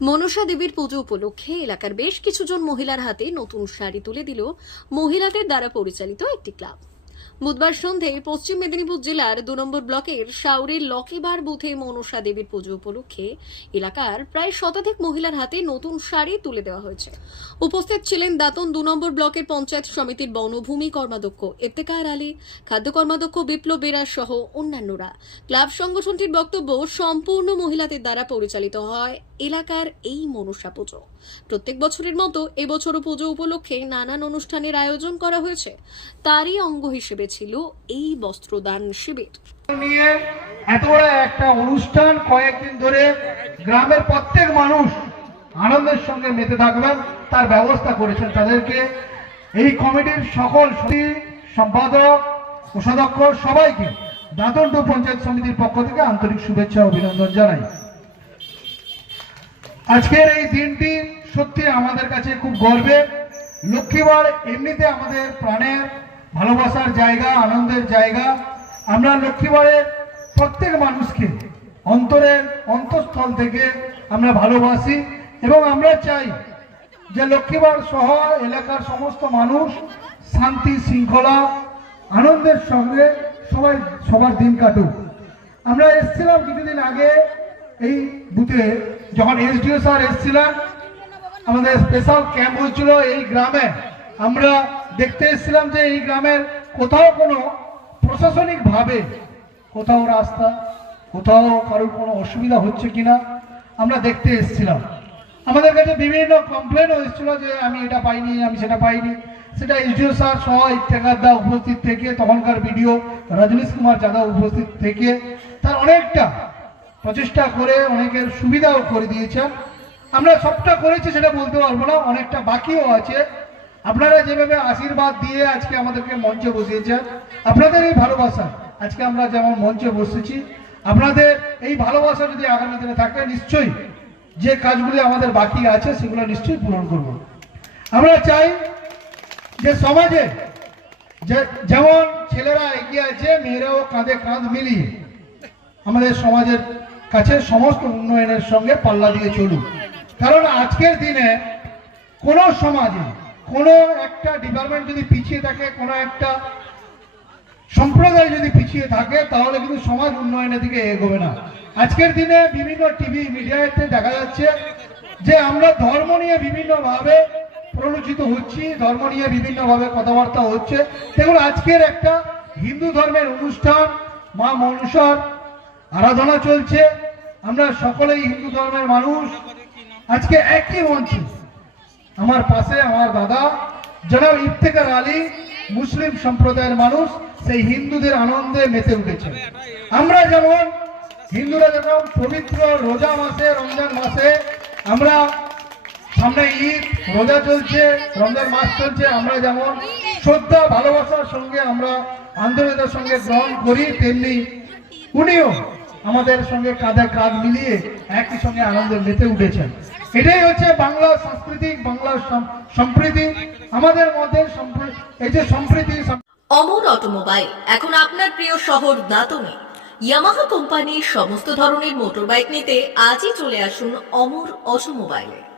মনসা দেবীর পুজো উপলক্ষে এলাকার বেশ কিছুজন মহিলার হাতে নতুন শাড়ি তুলে দিল মহিলাদের দ্বারা পরিচালিত একটি ক্লাব। বুধবার সন্ধে পশ্চিম মেদিনীপুর জেলার দু নম্বর ব্লকের শাউরের লকেবার বুথে মনসা দেবীর পুজো উপলক্ষে এলাকার প্রায় শতাধিক মহিলার হাতে নতুন শাড়ি তুলে দেওয়া হয়েছে। উপস্থিত ছিলেন দাতন দু নম্বর ব্লকের পঞ্চায়েত সমিতির বনভূমি কর্মাধ্যক্ষ ইফতেকার আলী, খাদ্য কর্মাধ্যক্ষ বিপ্লব বেরা সহ অন্যান্যরা। ক্লাব সংগঠনটির বক্তব্য, সম্পূর্ণ মহিলাদের দ্বারা পরিচালিত হয় এলাকার এই মনসা পুজো। প্রত্যেক বছরের মতো এবছরও পুজো উপলক্ষে নানান অনুষ্ঠানের আয়োজন করা হয়েছে। তারই অঙ্গ হিসেবে ছিল এই বস্ত্রদান শিবির। নিয়ে এত বড় একটা অনুষ্ঠান কয়েকদিন ধরে গ্রামের প্রত্যেক মানুষ আনন্দের সঙ্গে মেতে থাকবেন, তার ব্যবস্থা করেছেন তাদেরকে। এই কমিটির সকল সম্পাদক, কোষাধ্যক্ষ সবাইকে দাঁতন টু পঞ্চায়েত সমিতির পক্ষ থেকে আন্তরিক শুভেচ্ছা অভিনন্দন জানাই। আজকের এই দিনটি সত্যি আমাদের কাছে খুব গর্বের। লক্ষ্মীবার এমনিতে আমাদের প্রাণের ভালোবাসার জায়গা, আনন্দের জায়গা। আমরা লক্ষ্মীবারের প্রত্যেক মানুষকে অন্তরের অন্তঃস্থল থেকে আমরা ভালোবাসি এবং আমরা চাই যে লক্ষ্মীবার সহ এলাকার সমস্ত মানুষ শান্তি, শৃঙ্খলা, আনন্দের সঙ্গে সবাই সবার দিন কাটুক। আমরা এসেছিলাম কিছুদিন আগে এই বুথে, যখন এসডিও স্যার এসেছিলেন, আমাদের স্পেশাল ক্যাম্প হয়েছিল এই গ্রামে। আমরা দেখতে এসেছিলাম যে এই গ্রামের কোথাও কোনো প্রশাসনিক ভাবে কোথাও রাস্তা, কোথাও কারোর কোনো অসুবিধা হচ্ছে কিনা আমরা দেখতে এসেছিলাম। আমাদের কাছে বিভিন্ন কমপ্লেন এসেছিল যে আমি এটা পাইনি, আমি সেটা পাইনি। সেটা এসডিও স্যার সহ ইত্তেকার দা উপস্থিত থেকে, তখনকার ভিডিও রজনীশ কুমার যাদব উপস্থিত থেকে তার অনেকটা প্রচেষ্টা করে, অনেকের সুবিধাও করে দিয়েছেন। আমরা সবটা করেছি সেটা বলতে পারব না, অনেকটা বাকিও আছে। আপনারা যেভাবে আশীর্বাদ দিয়ে আজকে আমাদেরকে মঞ্চে বসিয়েছেন, আপনাদের এই ভালোবাসা, আজকে আমরা যেমন মঞ্চে বসেছি, আপনাদের এই ভালোবাসা যদি আগামী দিনে থাকে, নিশ্চয়ই যে কাজগুলি আমাদের বাকি আছে, সেগুলো নিশ্চয়ই পূরণ করব। আমরা চাই যে সমাজে যেমন ছেলেরা এগিয়ে আছে, মেয়েরাও কাঁধে কাঁধ মিলিয়ে আমাদের সমাজের কাছে সমস্ত উন্নয়নের সঙ্গে পাল্লা দিয়ে চলুক। কারণ আজকের দিনে কোনো সমাজে কোনো একটা ডিপার্টমেন্ট যদি পিছিয়ে থাকে, কোনো একটা সম্প্রদায় যদি পিছিয়ে থাকে, তাহলে কিন্তু সমাজ উন্নয়নের দিকে এগোবে না। আজকের দিনে বিভিন্ন টিভি মিডিয়াতে দেখা যাচ্ছে যে আমরা ধর্ম নিয়ে বিভিন্নভাবে প্ররোচিত হচ্ছি, ধর্ম নিয়ে বিভিন্নভাবে কথাবার্তা হচ্ছে। দেখুন, আজকের একটা হিন্দু ধর্মের অনুষ্ঠান, মা মনসার আরাধনা চলছে। আমরা সকলেই হিন্দু ধর্মের মানুষ। আজকে একই মঞ্চে আমার পাশে আমার দাদা, জনাব ইফতেকার আলী, মুসলিম সম্প্রদায়ের মানুষ, সেই হিন্দুদের আনন্দে মেতে উঠেছে। আমরা যেমন, হিন্দুরা যেমন পবিত্র রোজা মাসে, রমজান মাসে, আমরা সামনে ঈদ, রোজা চলছে, রমজান মাস চলছে, আমরা যেমন শ্রদ্ধা, ভালোবাসার সঙ্গে আমরা আন্দোলনের সঙ্গে গ্রহণ করি, তেমনি উনিও আমাদের সঙ্গে কাঁধে কাঁধ মিলিয়ে একই সঙ্গে আনন্দে মেতে উঠেছেন। এটাই হচ্ছে বাংলা সাংস্কৃতিক বাংলা সম- সম্প্রীতি। আমাদের মধ্যে এই যে সম্প্রীতি অমর অটোমোবাইল, এখন আপনার প্রিয় শহর দাতনে। ইয়ামাহা কোম্পানির সমস্ত ধরনের মোটরবাইক নিতে আজই চলে আসুন অমর অটোমোবাইলে।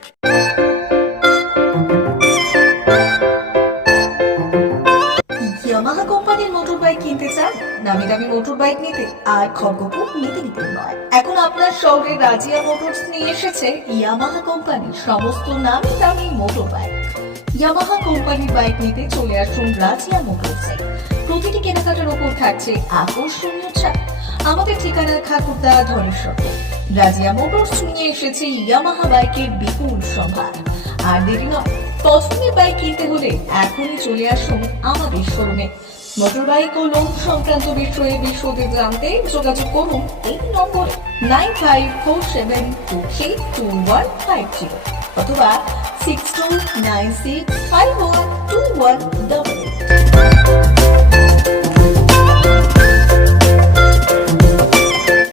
চান দামি মোটর বাইক নিতে আর নিতে নিতে নয়। এখন আপনার শহরে রাজিয়া মোটরস নিয়ে এসেছে ইয়ামাহা কোম্পানির সমস্ত নামি দামি মোটর বাইক ইয়ামাহা কোম্পানির বাইক নিতে চলে আসুন রাজিয়া মোটরসে প্রতিটি কেনাকাটার উপর থাকছে আকর্ষণীয় ছাড়। আমাদের ঠিকানা খাকুরদা ধনেশ্বর। রাজিয়া মোটরস নিয়ে এসেছে ইয়ামাহা বাইকের বিপুল সম্ভার। আর দেরি নয় পছন্দের বাইক কিনতে হলে এখনই চলে আসুন আমাদের শোরুমে মোটরবাইক ও লোন সংক্রান্ত বিষয়ে বিশদে জানতে যোগাযোগ করুন এই নম্বর nine five four seven two three two one five zero অথবা six two nine six five one two one double